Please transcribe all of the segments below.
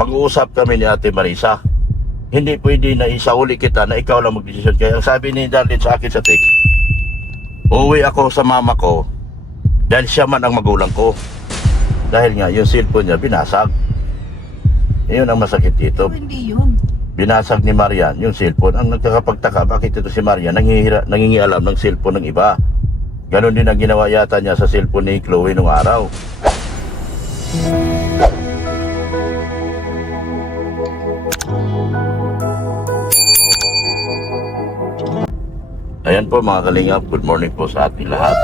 mag-uusap kami ni Ate Marisa. Hindi pwede na isauli kita na ikaw lang magdesisyon. Kaya ang sabi ni Darlene sa akin sa text, uuwi ako sa mama ko dahil siya man ang magulang ko. Dahil nga yung cellphone niya binasag. Yun ang masakit dito. Hindi yun. Binasag ni Marian yung cellphone. Ang nagkakapagtaka, bakit ito si Marian nangingialam ng cellphone ng iba? Ganon din ang ginawa yata niya sa cellphone ni Chloe nung araw. Ayan po mga kalingap, good morning po sa ating lahat.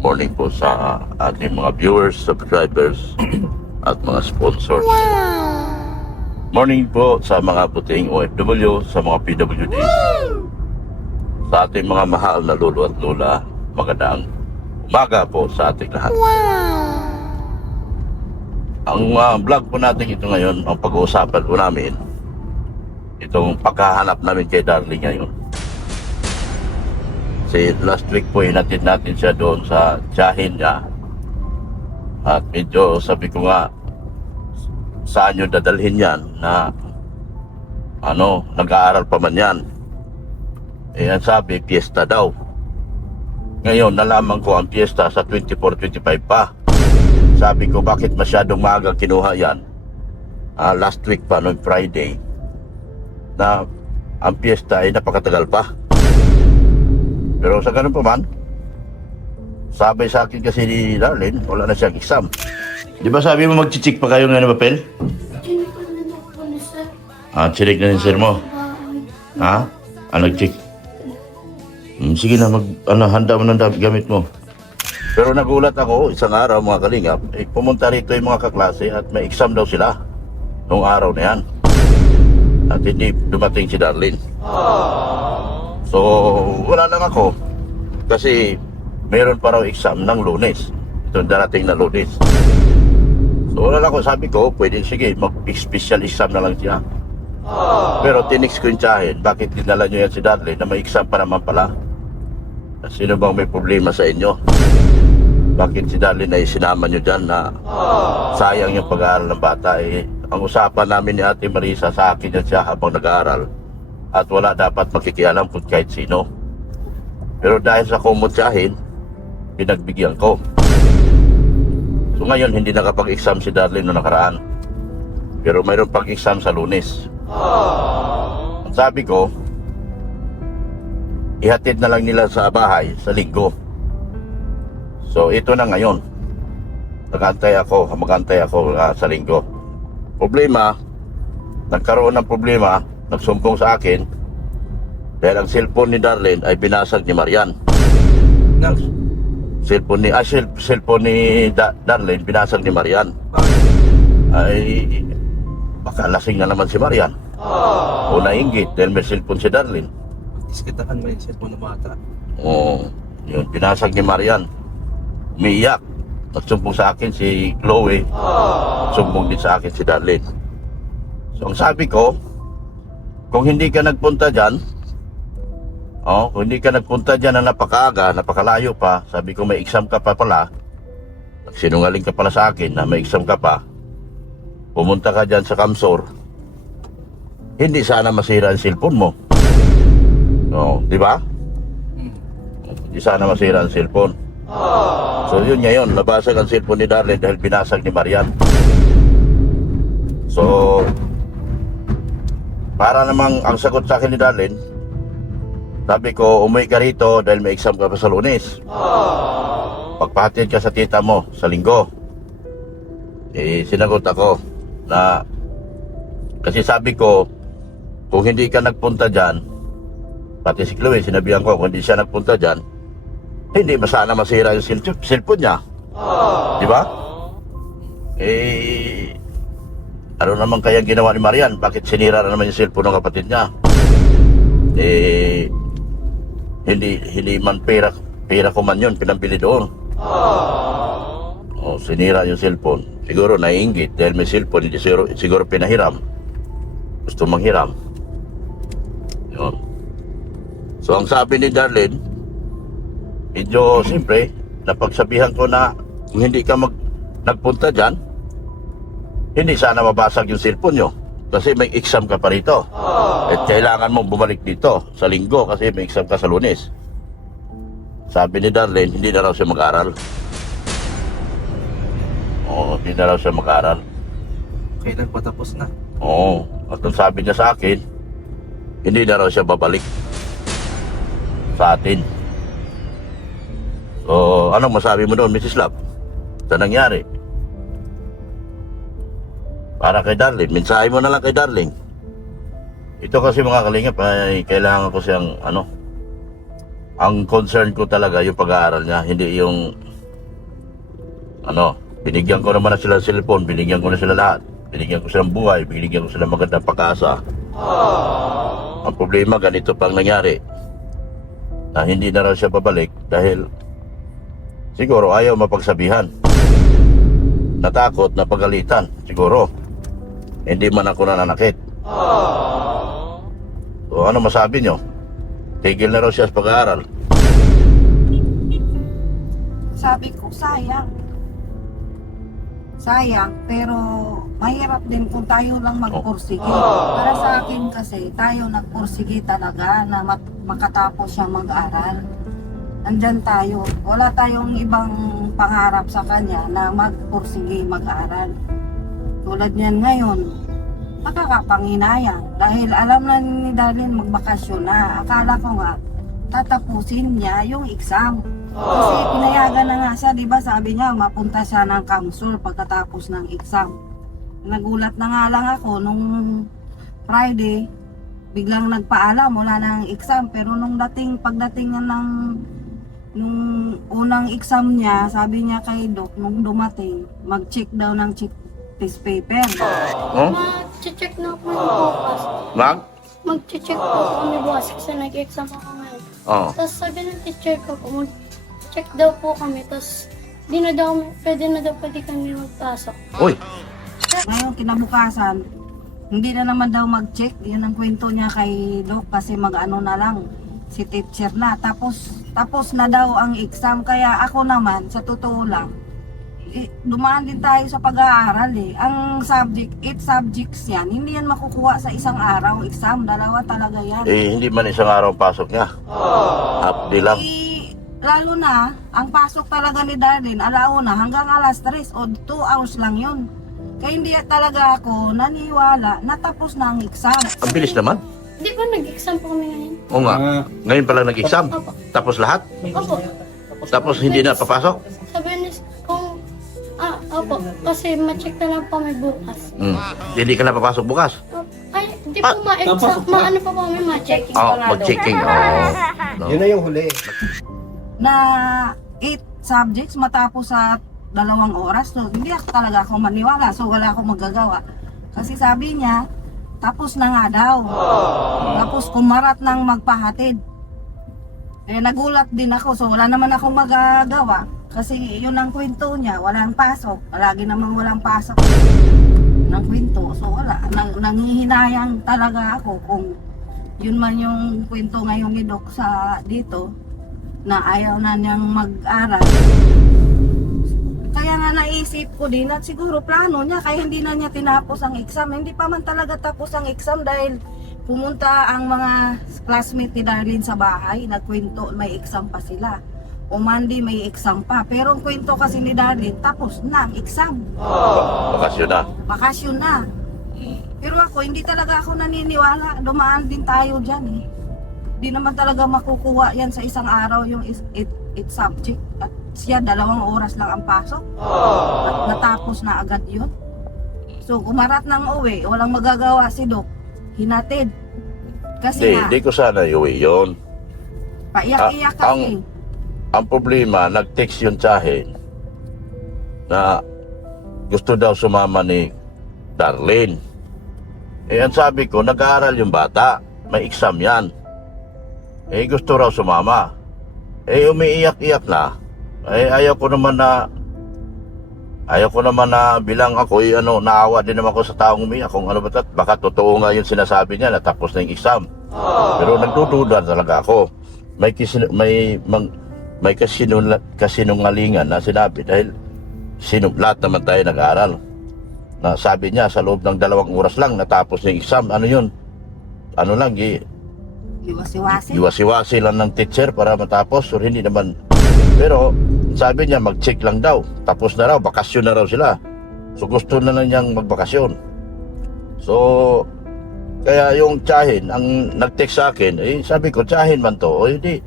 Morning po sa ating mga viewers, subscribers, at mga sponsors. Morning po sa mga puting OFW, sa mga PWD, sa ating mga mahal na lolo at lola. Magandang umaga po sa ating lahat. Ang vlog po natin ito ngayon, ang pag-uusapan po namin, itong paghahanap namin kay Darlene ngayon. Kasi last week po hinatid natin siya doon sa tiyahin niya. At medyo sabi ko nga, saan nyo dadalhin yan na nag-aaral pa man yan. Eh ang sabi, piyesta daw. Ngayon nalaman ko ang piyesta sa 24-25 pa. Sabi ko, bakit masyadong maaga kinuha yan? Last week pa, noong Friday, na ang piyesta ay napakatagal pa. Pero sa ganun pa man, sabi sa akin kasi ni Darlene, wala na siyang exam. Di ba sabi mo mag-check pa kayo ngayon ng papel? Chinig ko na ako ni sir. Chinig na yung sir mo. Nag-check. Sige na, handa mo ng gamit mo. Pero nagulat ako, isang araw mga kalingap, pumunta rito yung mga kaklase at may exam daw sila noong araw na yan. At hindi dumating si Darlene. So, wala lang ako. Kasi meron pa raw exam ng Lunes. Ito darating na Lunes. So, wala lang ako. Sabi ko, pwede sige, mag-special exam na lang siya. Pero tinix ko yung tiyahin, bakit dinala nyo yan si Darlene na may exam pa naman pala? Sino bang may problema sa inyo? Bakit si Darlene ay sinama nyo dyan na sayang yung pag-aaral ng bata? Ang usapan namin ni Ate Marisa sa akin yan siya habang nag-aaral. At wala dapat makikialam kung kahit sino. Pero dahil sa kumutsahin, pinagbigyan ko. So ngayon, hindi nakapag-exam si Darlene noong nakaraan. Pero mayroon pag-exam sa Lunes. Ang sabi ko, ihatid na lang nila sa bahay sa Linggo. So ito na ngayon. Magantay ako sa Linggo. Problema, nagkaroon ng problema, nagsumbong sa akin dahil ang cellphone ni Darlene ay binasag ni Marian. Cellphone ni Darlene binasag ni Marian. Ay baka lasing na naman si Marian. O nainggit dahil may cellphone si Darlene. Diskitahan mo yung cellphone ng bata. Yun, binasag ni Marian. Umiiyak. Nagsumbong sa akin si Chloe. Sumbong din sa akin si Darlene. So ang sabi ko, kung hindi ka nagpunta dyan, kung hindi ka nagpunta dyan na napakaaga, napakalayo pa, sabi ko may exam ka pa pala, sinungaling ka pala sa akin na may exam ka pa, pumunta ka dyan sa Kamsor, hindi sana masira ang cellphone mo. Di ba? Hindi sana masira ang cellphone. So yun ngayon, nabasag ang cellphone ni Darlene dahil binasag ni Marian. So, para namang ang sagot sa akin ni Darlene, sabi ko, umuwi ka rito dahil may exam ka pa sa Lunes. Pagpahatid ka sa tita mo sa Linggo. Sinagot ako na, kasi sabi ko, kung hindi ka nagpunta dyan, pati si Chloe, sinabihan ko, kung hindi siya nagpunta dyan, hindi sana masira yung cellphone niya. Di ba? Ano naman kaya ginawa ni Marian? Bakit sinira na naman yung cellphone ng kapatid niya? Hindi man pera ko man yun, pinambili doon. Sinira yung cellphone. Siguro naiinggit dahil may cellphone, hindi siguro pinahiram. Gusto manghiram. Yun. So ang sabi ni Darlene, medyo siyempre, napagsabihan ko na kung hindi ka nagpunta dyan, hindi sana mabasag yung cellphone nyo. Kasi may exam ka pa rito. At kailangan mong bumalik dito sa linggo kasi may exam ka sa Lunes. Sabi ni Darlene, hindi na raw siya mag-aral. Oo, hindi na raw siya mag-aral. Kailan patapos na? Oo, at ang sabi niya sa akin, hindi na raw siya babalik sa atin. So, anong masabi mo doon, Mrs. Love? Sa nangyari? Para kay Darling, mensahe mo na lang kay Darling. Ito kasi mga kalingap, ay kailangan ko siyang, ang concern ko talaga yung pag-aaral niya, hindi yung, binigyan ko naman na sila ng cellphone, binigyan ko na sila lahat. Binigyan ko sila ng buhay, binigyan ko sila ng magandang pag-asa. Ang problema, ganito pang nangyari. Na hindi na raw siya babalik dahil siguro ayaw mapagsabihan. Natakot, napagalitan, siguro. Hindi man ako nananakit. So ano masabi nyo? Tigil na raw siya sa pag-aaral. Sabi ko, sayang. Sayang, pero mahirap din kung tayo lang magpursige. Para sa akin kasi, tayo nagpursige talaga na makatapos siya mag-aral. Nandyan tayo. Wala tayong ibang pangarap sa kanya na magpursige mag-aral. Tulad niyan ngayon, nakakapanginayang. Dahil alam na ni Darlene magbakasyon na. Akala ko nga, tatapusin niya yung exam. Kasi pinayagan na nga siya, di ba? Sabi niya, mapunta siya ng council pagkatapos ng exam. Nagulat na nga lang ako nung Friday, biglang nagpaalam, wala nang exam. Pero pagdating niya nung unang exam niya, sabi niya kay Doc, nung dumating, mag-check daw ng test paper. Oh? Mag-check na po bukas. Mag-check po kami bukas kasi nag-exam ako ngayon. Oo. Tapos sabi ng teacher ko po, mag-check daw po kami. Tapos pwede na daw kami magpasok. Uy, Ngayon, kinabukasan, hindi na naman daw mag-check. Yun ang kwento niya kay Doc kasi mag-ano na lang, si teacher na. Tapos na daw ang exam. Kaya ako naman, sa totoo lang, dumaan din tayo sa pag-aaral eh. Ang subject, 8 subjects yan, hindi yan makukuha sa isang araw exam. Dalawa talaga yan. hindi man isang araw pasok niya. Half day lang. Lalo na, ang pasok talaga ni Darlene, alauna hanggang alas 3 o 2 hours lang yun. Kaya hindi talaga ako naniwala na tapos na ang exam. Ang bilis naman. Di ba nag-exam po kami ngayon? Oo nga. Ngayon pala nag-exam. Opo. Tapos lahat. Opo. Tapos hindi na papasok. Sabi niya kung, opo, kasi ma-check na lang po kami bukas. Hindi ka na papasok bukas. Ay, di po ma-exam, maano pa po kami ma-checking. Mag-checking. No. Yun na yung huli. Na 8 subjects matapos sa 2 oras. So, hindi talaga ako maniwala. So, wala akong magagawa. Kasi sabi niya, tapos na nga daw. Tapos kumarat ng magpahatid. Nagulat din ako. So, wala naman akong magagawa. Kasi yun ang kwento niya. Walang pasok. Lagi namang walang pasok ng kwento. So, wala. Nanghihinayang talaga ako kung yun man yung kwento ngayong ni Doc sa dito na ayaw na niyang mag-aral. Kaya nga naisip ko din at siguro plano niya kaya hindi na niya tinapos ang exam. Hindi pa man talaga tapos ang exam dahil pumunta ang mga classmate ni Darlene sa bahay. Nagkwento may exam pa sila. O Monday may exam pa. Pero ang kwento kasi ni Darlene tapos na ang exam. Bakasyon na. Bakasyon na. Pero ako hindi talaga ako naniniwala. Dumaan din tayo dyan eh. Hindi naman talaga makukuha yan sa isang araw yung 8 subject. At siya 2 oras lang ang pasok. At natapos na agad yun. So kumarat ng uwi, walang magagawa si Doc. Hinatid. Kasi nga, Hindi ko sana iuwi yun. paiyak-iyak kasi. Ang problema, nag-text yung tsahin na gusto daw sumama ni Darlene. Ang sabi ko, nag-aaral yung bata. May exam yan. Gusto raw sumama. Umiiyak-iyak na. Ayaw ko naman na bilang ako, naawa din naman ako sa taong umiyak. Kung ano ba ito, baka totoo nga yung sinasabi niya na tapos na yung exam. Pero nagdududa talaga ako. May kasinungalingan na sinabi dahil lahat naman tayo nag-aaral. Na sabi niya sa loob ng 2 oras lang natapos yung exam. Ano yun? Ano lang, Iwas-iwasin. iwas-iwasi lang ng teacher para matapos or hindi naman. Pero sabi niya mag-check lang daw. Tapos na raw, bakasyon na raw sila. So gusto na lang niyang magbakasyon. So kaya yung tiyahin ang nag-text sa akin, sabi ko tiyahin man to o hindi.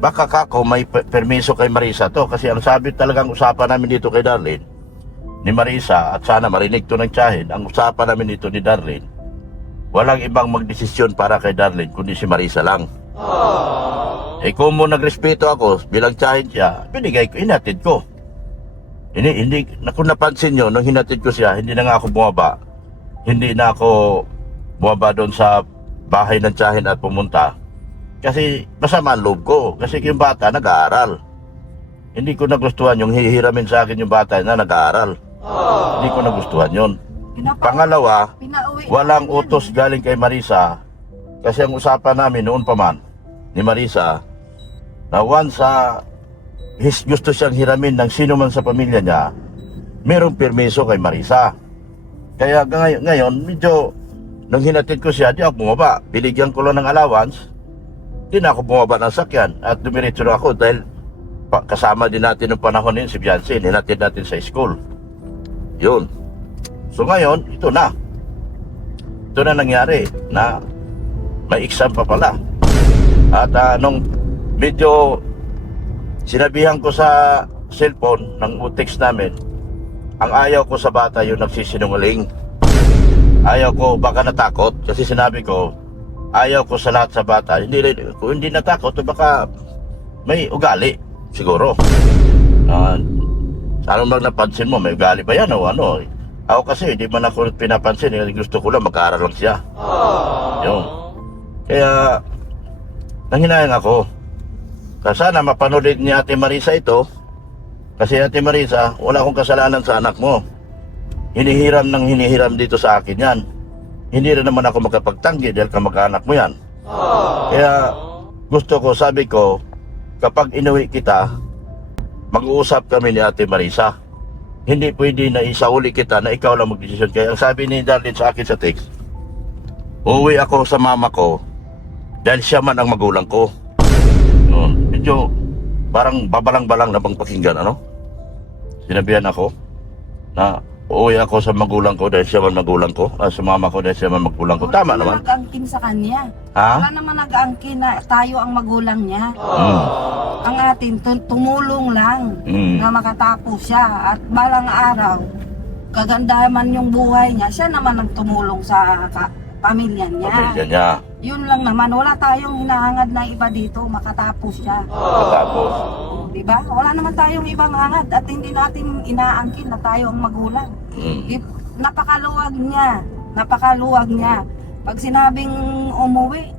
Baka kako may permiso kay Marisa to kasi ang sabi talagang usapan namin dito kay Darlene ni Marisa at sana marinig to ng tiyahin. Ang usapan namin dito ni Darlene, walang ibang magdesisyon para kay Darlene kundi si Marisa lang. Kung mo nagrespeto ako bilang tiyahin siya, binigay ko, inatid ko. Hindi, kung napansin nyo, nung hinatid ko siya, hindi na nga ako bumaba. Hindi na ako bumaba doon sa bahay ng tiyahin at pumunta. Kasi masama ang loob ko. Kasi yung bata nag-aaral. Hindi ko nagustuhan yung hihiramin sa akin yung bata na nag-aaral. Hindi ko nagustuhan yun. Pangalawa, Pinauwi walang namin yan. utos galing kay Marisa. Kasi ang usapan namin noon pa man ni Marisa na once gusto siyang hiramin ng sino man sa pamilya niya, merong permiso kay Marisa. Kaya ngayon medyo nung hinatid ko siya, di ako bumaba. Binigyan ko lang ng allowance, di na ako bumaba ng sakyan at dumiretso na ako dahil kasama din natin ng panahon yun si Beyonce, hinatid natin sa school. Yun. So ngayon, ito na nangyari na may exam pa pala. At nung medyo sinabihan ko sa cellphone ng text namin, ang ayaw ko sa bata yung nagsisinungaling. Ayaw ko, baka natakot kasi sinabi ko, ayaw ko sa lahat sa bata. Kung hindi natakot, baka may ugali siguro. Ano bang napansin mo, may ugali ba yan o ano? Ako kasi, hindi man ako pinapansin. Gusto ko lang, mag-aaral lang siya. Yun. Kaya, nanghinayang ako. Sana mapanood ni Ate Marisa ito. Kasi Ate Marisa, wala akong kasalanan sa anak mo. Hinihiram dito sa akin yan. Hindi rin naman ako makapagtanggi dahil kamag-anak mo yan. Kaya, gusto ko, sabi ko, kapag inuwi kita, mag-uusap kami ni Ate Marisa. Hindi pwede na isauli kita na ikaw lang mag-desisyon. Kaya ang sabi ni Darlene sa akin sa text, uuwi ako sa mama ko dahil siya man ang magulang ko. Noon, medyo parang babalang-balang na bang pakinggan, ano? Sinabihan ako na uuwi ako sa magulang ko dahil siya man magulang ko, sa mama ko dahil siya man magulang ko. Tama naman. Wala nag-angkin sa kanya. Ha? Wala naman nag-angkin na tayo ang magulang niya. Ang atin, tumulong lang na makatapos siya. At balang araw, kagandahan man yung buhay niya, siya naman ang tumulong sa pamilya niya. Pamilya niya. Yun lang naman, wala tayong hinahangad na iba dito, makatapos siya. Matapos. Diba? Wala naman tayong ibang hangad at hindi natin inaangkin na tayo ang magulang. Napakaluwag niya. Pag sinabing umuwi,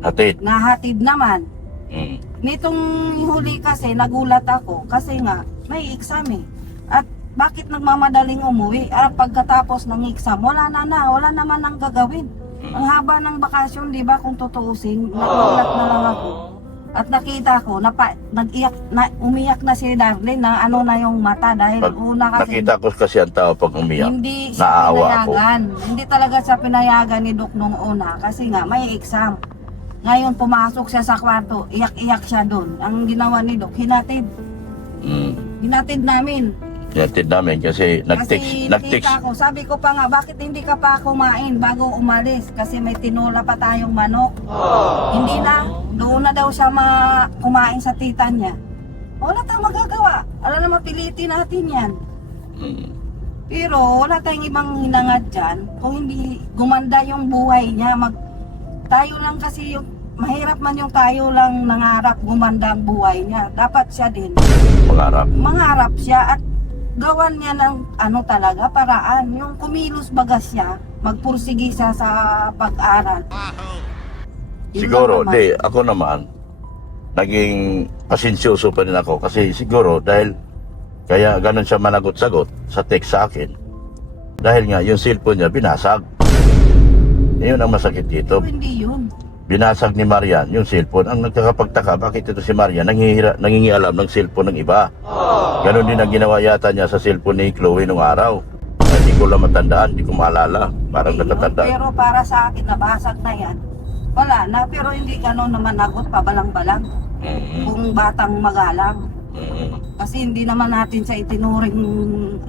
Hatid. nahatid naman. Mm. Nitong huli kasi, nagulat ako kasi nga, may exam eh. At bakit nagmamadaling umuwi? Pagkatapos ng exam, wala naman ang gagawin. Ang haba ng bakasyon, di ba, kung tutuusin, nagulat na lang ako. At nakita ko, umiyak na si Darlene na ano na yung mata dahil una kasi Nakita ko kasi ang tao pag umiyak. hindi siya Naawa ako. pinayagan. Hindi talaga siya pinayagan ni Doc nung una kasi nga may exam. Ngayon pumasok siya sa kwarto, iyak-iyak siya doon. Ang ginawa ni Doc, hinatid. Hinatid namin. Hinatid namin kasi Kasi nag-text. nakita ko, sabi ko pa nga, bakit hindi ka pa kumain bago umalis? Kasi may tinula pa tayong manok. Hindi na, doon na daw siya kumain sa tita niya. Wala tayong magagawa. Alam na mapilitin natin yan. Pero wala tayong ibang hinangad dyan. Kung hindi gumanda yung buhay niya, tayo lang kasi yung, mahirap man yung tayo lang nangarap gumanda ang buhay niya. Dapat siya din. Mangarap siya at gawan niya ng talaga paraan. Yung kumilos bagas siya, magpursigi siya sa pag-aral. Yun Siguro, lang naman. ako naman, naging pasensyoso pa rin ako. Kasi siguro, dahil kaya ganun siya managot-sagot sa text sa akin. Dahil nga, yung cellphone niya, binasag. Yun ang masakit dito. Pero hindi yun. Binasag ni Marian yung cellphone. Ang nagkakapagtaka, bakit ito si Marian nangingialam ng cellphone ng iba? Ganon din ang ginawa yata niya sa cellphone ni Chloe nung araw. Hindi ko lang matandaan, hindi ko maalala. Parang Ayun, natatanda. pero para sa akin, nabasag na yan. Wala na, pero hindi gano'n naman nagot, pabalang-balang. Kung batang magalang. Kasi hindi naman natin siya itinuring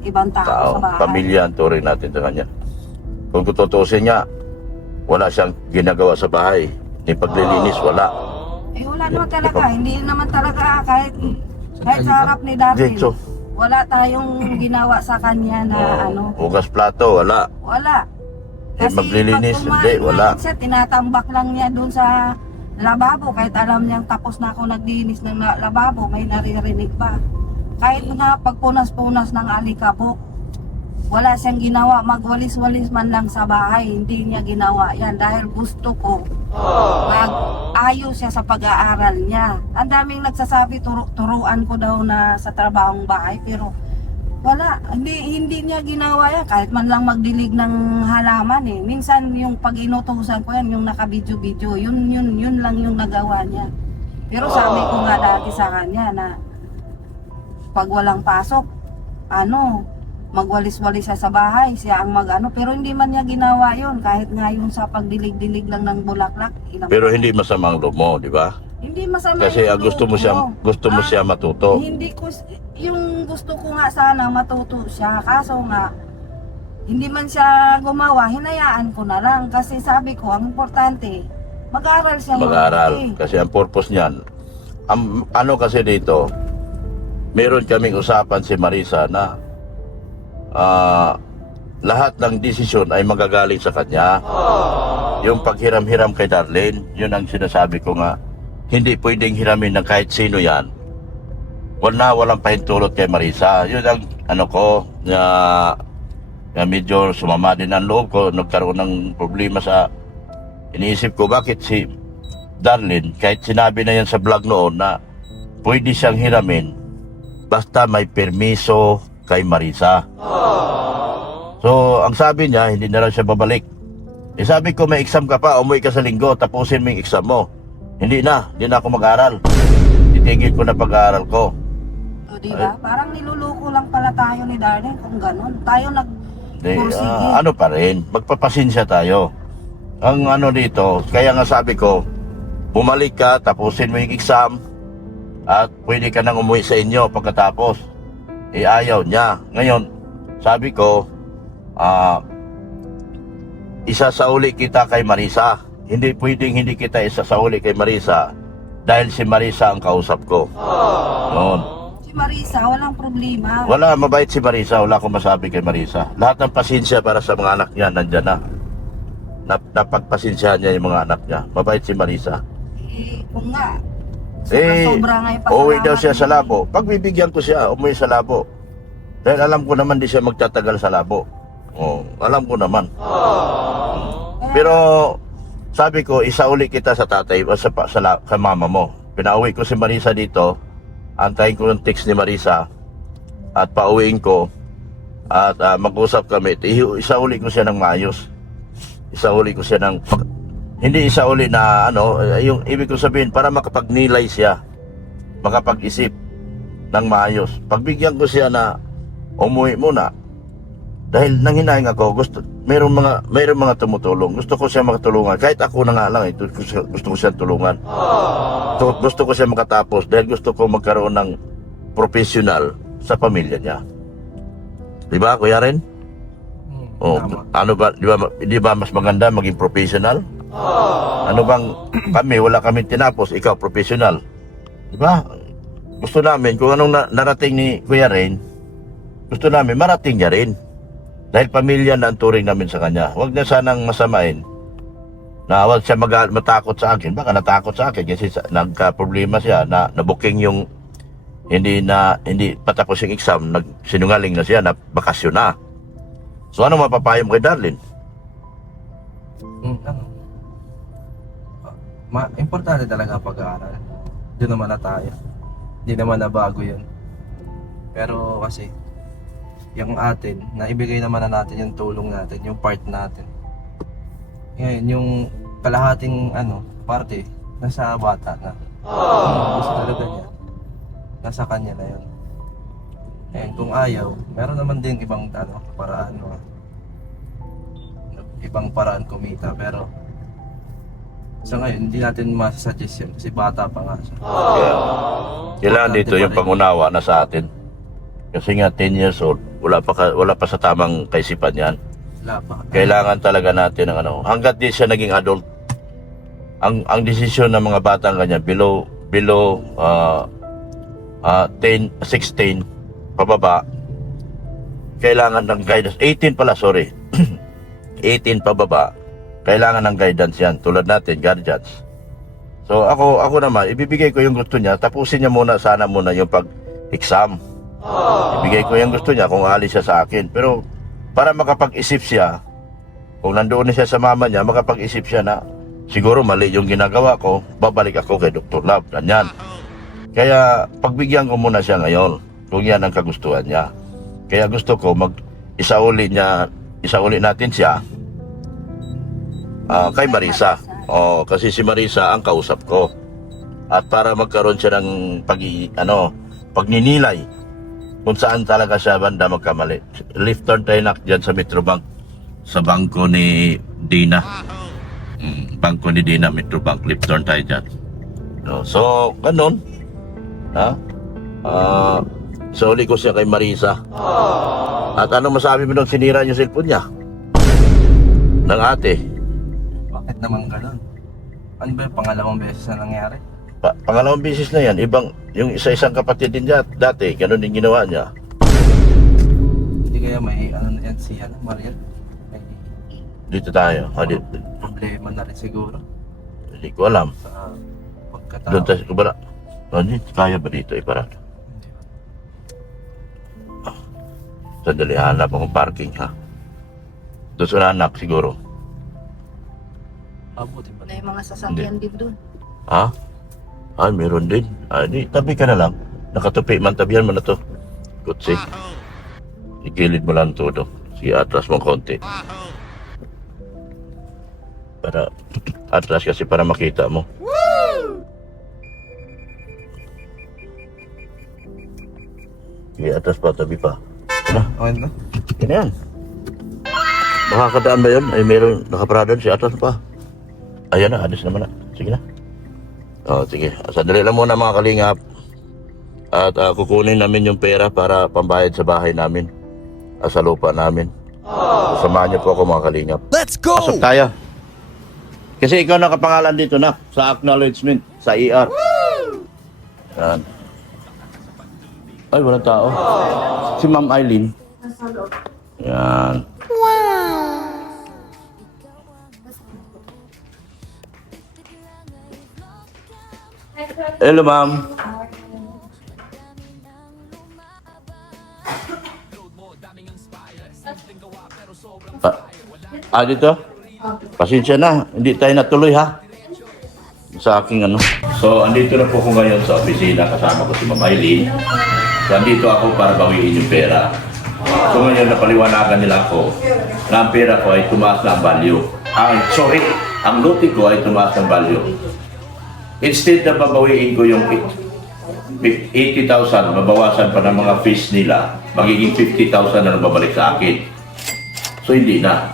ibang tao Tao, sa bahay. pamilya ang turing natin sa kanya. Kung tututusin niya, wala siyang ginagawa sa bahay. Ni paglilinis, wala. Eh wala naman talaga, hindi naman talaga kahit sa harap ni Darwin. Dito. Wala tayong ginawa sa kanya na ano, Hugas plato, wala. wala. maglilinis, pag hindi, kumain wala. siya, tinatambak lang niya doon sa lababo kahit alam niyang tapos na ako naglinis ng lababo, may naririnig pa. Kahit nga pagpunas-punas ng alikabok, wala siyang ginawa, magwalis-walis man lang sa bahay, hindi niya ginawa yan dahil gusto ko mag-ayos siya sa pag-aaral niya. Ang daming nagsasabi, turuan ko daw na sa trabahong bahay, pero wala, hindi niya ginawa yan, kahit man lang magdilig ng halaman eh. Minsan yung pag inutusan ko yan, yung naka-video-video, yun lang yung nagawa niya. Pero sabi ko nga dati sa kanya na pag walang pasok, magwalis-walis siya sa bahay, siya ang pero hindi man niya ginawa yun, kahit nga yung sa pagdilig-dilig lang ng bulaklak. Pero hindi masamang loob mo, di ba? Hindi masama Kasi yung gusto mo siya matuto. Hindi ko, yung gusto ko nga sana matuto siya, kaso nga hindi man siya gumawa, hinayaan ko na lang kasi sabi ko ang importante mag-aral siya Mag-aral. mabuti. Kasi ang purpose niyan, ano kasi dito, meron kaming usapan si Marisa na lahat ng desisyon ay magagaling sa kanya. Yung paghiram-hiram kay Darlene, yun ang sinasabi ko nga, hindi pwedeng hiramin ng kahit sino yan. Walang pahintulot kay Marisa. Yun ang na medyo sumama din ang loob ko. Nagkaroon ng problema sa iniisip ko, bakit si Darlene, kahit sinabi na yan sa vlog noon na pwede siyang hiramin basta may permiso kay Marisa. So, ang sabi niya, hindi na lang siya babalik. Eh sabi ko, may exam ka pa, umuwi ka sa linggo, tapusin mo yung exam mo. Hindi na ako mag-aral. Titigil ko na pag-aaral ko. O, diba? Parang niluluko lang pala tayo ni Darlene kung ganun. Tayo nag-pursige. Ano pa rin, magpapasinsya tayo. Ang dito, kaya nga sabi ko, bumalik ka, tapusin mo yung exam, at pwede ka nang umuwi sa inyo pagkatapos. Eh ayaw niya. Ngayon, sabi ko, isasauli kita kay Marisa. Hindi pwedeng hindi kita isasauli kay Marisa dahil si Marisa ang kausap ko. Noon. Si Marisa, walang problema. Wala, mabait si Marisa. Wala akong masabi kay Marisa. Lahat ng pasensya para sa mga anak niya, nandyan na. Napagpasensyahan niya yung mga anak niya. Mabait si Marisa. Eh, kung nga, Eh, sobra nga yung pasalamat uwi daw siya sa niya. labo. Pagbibigyan ko siya, umuwi sa labo. Dahil alam ko naman di siya magtatagal sa labo. Alam ko naman. Pero sabi ko, isauli kita sa tatay o sa mama mo. Pinauwi ko si Marisa dito. Antayin ko yung text ni Marisa. At pauwiin ko. At mag-usap kami. Isauli ko siya ng maayos. Isauli ko siya ng... Hindi isauli na yung ibig ko sabihin, para makapagnilay siya. Makapag-isip ng maayos. Pagbigyan ko siya na umuwi muna. Dahil nanghinayang ako, mayroong mga tumutulong. Gusto ko siya makatulungan. Kahit ako na nga lang, gusto ko siya tulungan. Gusto ko siya makatapos dahil gusto ko magkaroon ng professional sa pamilya niya. Di ba, Kuya Ren? Tama. Di ba mas maganda maging professional? Ano bang kami, wala kami tinapos, ikaw professional. Di ba? Gusto namin, kung anong narating ni Kuya Ren, gusto namin marating niya rin. Dahil pamilya na ang turing namin sa kanya. Huwag na sanang masamain na huwag siya matakot sa akin. Baka natakot sa akin kasi nagka-problema siya na nabuking yung hindi patapos yung exam, nagsinungaling na siya na bakasyon na. So ano mapapayo mo kay Darlene? Importante talaga ang pag-aaral. Doon naman na tayo. Hindi naman na bago yun. Pero kasi, yung atin, naibigay naman na natin yung tulong natin, yung part natin. Ngayon, yung kalahating parte, nasa bata na. Gusto talaga niya. Nasa kanya na yun. Ngayon, kung ayaw, meron naman din ibang paraan. ibang paraan kumita. Pero sa ngayon, hindi natin masasuggest yun kasi bata pa nga siya. Kaya, kailangan dito yung pangunawa na sa atin. Kasi nga 10 years old, wala pa sa tamang kaisipan yan. Wala pa. Kailangan talaga natin ng ano, hanggat di siya naging adult, ang desisyon ng mga batang ganyan below 10, 16 pababa, kailangan ng guidance. 18 pala, sorry. 18 pababa, kailangan ng guidance yan, tulad natin, guardians. So ako naman, ibibigay ko yung gusto niya, tapusin niya muna yung pag-exam. Ibigay ko yung gusto niya kung alis siya sa akin. Pero para makapag-isip siya, kung nandoon na siya sa mama niya, makapag-isip siya na siguro mali yung ginagawa ko, babalik ako kay Dr. Love, ganyan. Kaya pagbigyan ko muna siya ngayon kung yan ang kagustuhan niya. Kaya gusto ko isauli natin siya kay Marisa. Kasi si Marisa ang kausap ko. At para magkaroon siya ng pagninilay kung saan talaga siya banda magkamali. Left turn tayo nak dyan sa Metrobank, sa bangko ni Dina. Bangko ni Dina, Metrobank, left turn tayo dyan. So, ganun. Sauli ko siya kay Marisa. At ano masabi mo nung sinira yung cellphone niya? Ng ate. Bakit naman ganun? Ano ba yung pangalawang beses na nangyari? Pangalawang beses na yan. Yung isang kapatid din niya dati, ganun din ginawa niya. Hindi kaya may ano na yan si Mariel? May Dito tayo. Dito. problema na rin siguro Hindi ko alam. sa pagkatao. Doon tayo sa kabala. Kaya ba dito iparada? Sandali, hanap akong parking ha. Doon sa anak siguro. Abutin ba? May mga sasakyan din doon. Ha? Meron din. Di, tabi ka na lang. Nakatupi man, tabihan mo na to. Kutsi. Igilid mo lang todo. Sige, atras mo konti. Para, atras kasi para makita mo. Sige, atras pa, tabi pa. Ano? Okay na? Yan yan. Makakadaan ba yun? Ay, meron nakaparadan si atras pa. Ayan na, alis naman na. Sige na. Sige. Sandali lang muna mga kalingap. At kukunin namin yung pera para pambayad sa bahay namin. Sa lupa namin. Samahan niyo po ako mga kalingap. Let's go! Pasok tayo. Kasi ikaw nakapangalan dito na sa acknowledgement, sa ER. Yan. Ay, walang tao. Si Ma'am Eileen. Yan. Hello, ma'am. Dito? Pasensya na, hindi tayo natuloy ha. Sa aking ano. So, andito na po ako ngayon sa opisina kasama ko si Ma'am Eileen. So, andito ako para bawiin yung pera. So, ngayon napaliwanagan nila ako na ang pera ko ay tumaas na ang value. Ang lote ko ay tumaas ng value. Instead na babawiin ko yung 80,000, mabawasan pa ng mga fees nila, magiging 50,000 na babalik sa akin. So hindi na.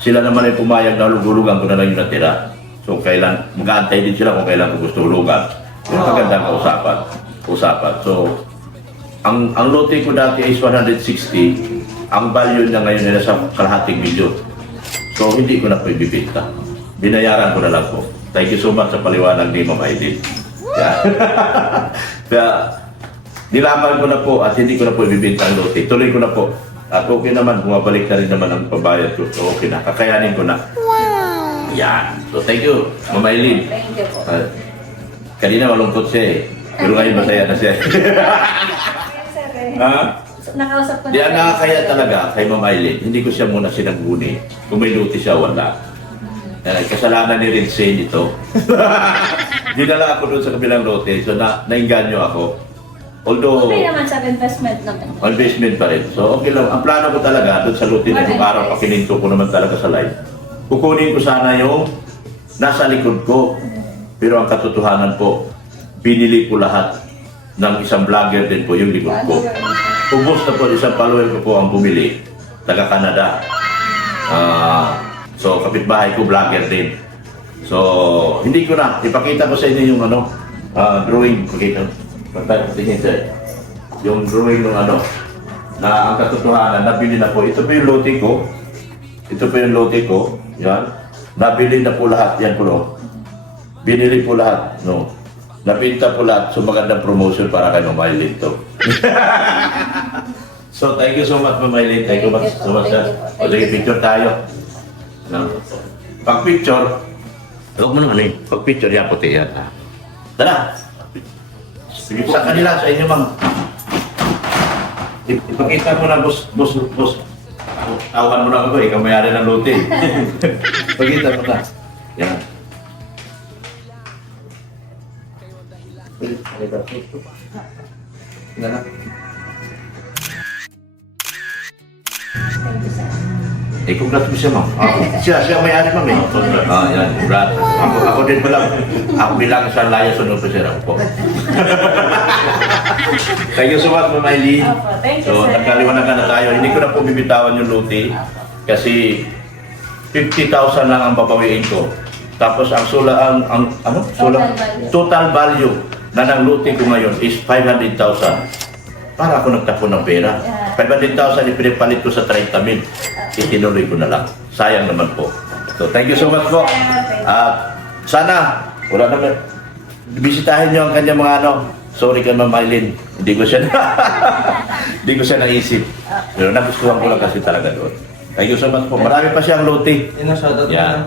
Sila naman ay pumayag na hulugan ko na lang yung natira. So mag-aantay din sila kung kailan ko gusto hulugan. Yung magandang usapan. So, ang lote ko dati is 160. Ang value niya ngayon nila sa kalahating milyon. So hindi ko na po ibibenta. Binayaran ko na lang po. Thank you so much sa paliwanag ni Ma'am Eileen. Kaya, nilaman ko na po at hindi ko na po ibibenta ang lote. Tuloy ko na po. At okay naman, bumabalik na rin naman ang pabayad ko. So okay na, kakayanin ko na. Wow! Yan. So thank you, Ma'am Eileen. Thank you po. Kanina malungkot siya eh. Pero ngayon masaya na siya. Ha? Nakausap ko Di ang nakakaya talaga kay Ma'am Eileen, hindi ko siya muna sinaguni. Kung may luti siya, wala. Kasalanan ni Rinsen ito. Dinala ako doon sa kabilang lote, so nainganyo ako. Although, Okay naman sa investment naman. investment pa rin. So okay lang. Ang plano ko talaga doon sa lote na yung araw, pakininto ko naman talaga sa live. Kukunin ko sana yung nasa likod ko. Pero ang katotohanan po, binili ko lahat ng isang vlogger din po yung likod ko. Ubos na po, isang follower ko po ang bumili. Taga Canada. So, kapitbahay ko, vlogger din. So, hindi ko na. Ipakita ko sa inyo yung drawing. Pakita. Tingin sir. Yung drawing ng na ang katotohanan, nabili na po. Ito po yung lote ko. Ito po yung lote ko. Yan. Nabili na po lahat. Yan po, no. Binili po lahat, no. Nabinta po lahat. So, magandang promotion para kay Ma'am Maylin to. So, thank you so much, Ma'am Maylin. Thank you so much, sir. O, sige, picture tayo. No. Pag-picture, huwag mo naman eh. Pag-picture yan, puti yan. Tara. Sige, sa kanila, sa inyo, ma'am. Ipakita mo na, boss. Tawan mo na ako, ikaw mayari ng lote. Ipakita mo na. Yan. Congrats mo siya, ma'am. Siya may-ari, ma'am, eh. Yan, congrats. Ako din pala. Ako bilang sa layo sunod pa siya po. Thank you so much, Ma'am Maylin. So, nagkaliwanagan na tayo. Hindi ko na po bibitawan yung lote kasi 50,000 lang ang babawiin ko. Tapos ang total value na ng lote ko ngayon is 500,000. Para ako nagtapon ng pera. 500,000 ipinipalit ko sa 30,000. Itinuloy ko na lang. Sayang naman po. So, thank you so much po. At sana, wala naman. Bisitahin nyo ang kanyang mga sorry ka, Ma'am Maylin. Hindi ko siya hindi ko siya naisip. Pero nagustuhan ko lang kasi talaga doon. Thank you so much po. Marami pa siyang lote. Yun ang shoutout Yan.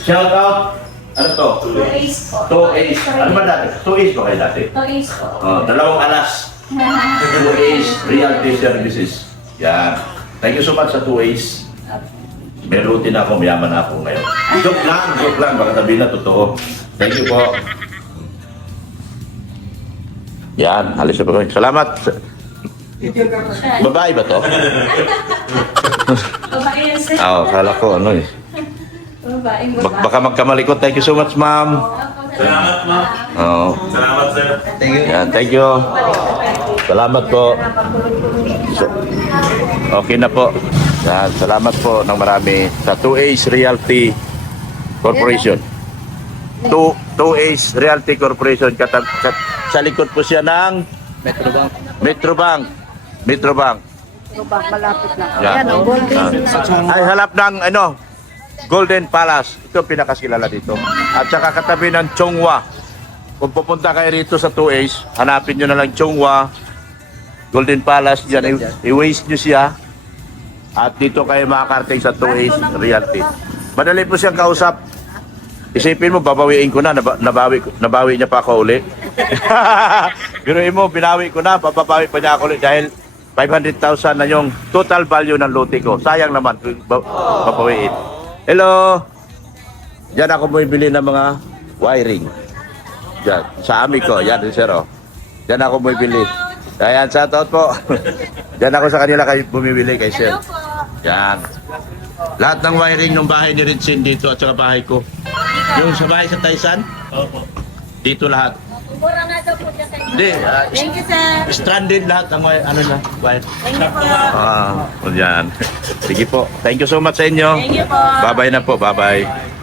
Shout out. Ano to? 2A's po. 2A's. Ano ba dati? 2A's ba kayo dati? 2A's po. Dalawang alas. 2A's Realty Services. Yan. Thank you so much sa 2A's. May routine ako, mayaman na ako ngayon. Joke lang. Baka sabihin na totoo. Thank you po. Yan, alis na po kami. Salamat. Babae ba to? Babae yan, sir. Kala ko eh. Babae. Baka magkamalikot. Thank you so much, ma'am. Salamat, ma'am. Salamat, sir. Thank you. Yan, thank you. Salamat po. Okay na po. Yan, salamat po ng marami sa 2A's Realty Corporation. 2A's Realty Corporation. Sa likod po siya ng Metrobank. Malapit lang. Yan. Ayan, golden. Ay, halap ng Golden Palace. Ito ang pinakaskilala dito. At saka katabi ng Chongwa. Kung pupunta kayo rito sa 2A's, hanapin nyo na lang Chongwa, Golden Palace. Diyan, i-waste nyo siya. At dito kayo makakarating sa 2A's Realty. Madali po siyang kausap. Isipin mo, babawiin ko na. Nabawi niya pa ako uli. Biruin mo, binawi ko na. Papabawi pa niya ako ulit dahil 500,000 na yung total value ng lote ko. Sayang naman, papawiin. Hello! Diyan ako bumibili ng mga wiring. Diyan, sa amin ko. Yan, sir, oh. Diyan ako bumibili. Ayan, shoutout po. Diyan ako sa kanila kayo bumibili kay sir. Yan. Lahat ng wiring ng bahay ni Ritsin dito at saka bahay ko. Yung sa bahay sa Taisan? Opo. Dito lahat. Mura na daw po dyan. Hindi, Thank you, sir. stranded lahat ng wire, wire. Thank you po. Yan. Sige po. Thank you so much sa inyo. Thank you po. Bye-bye na po. Bye-bye.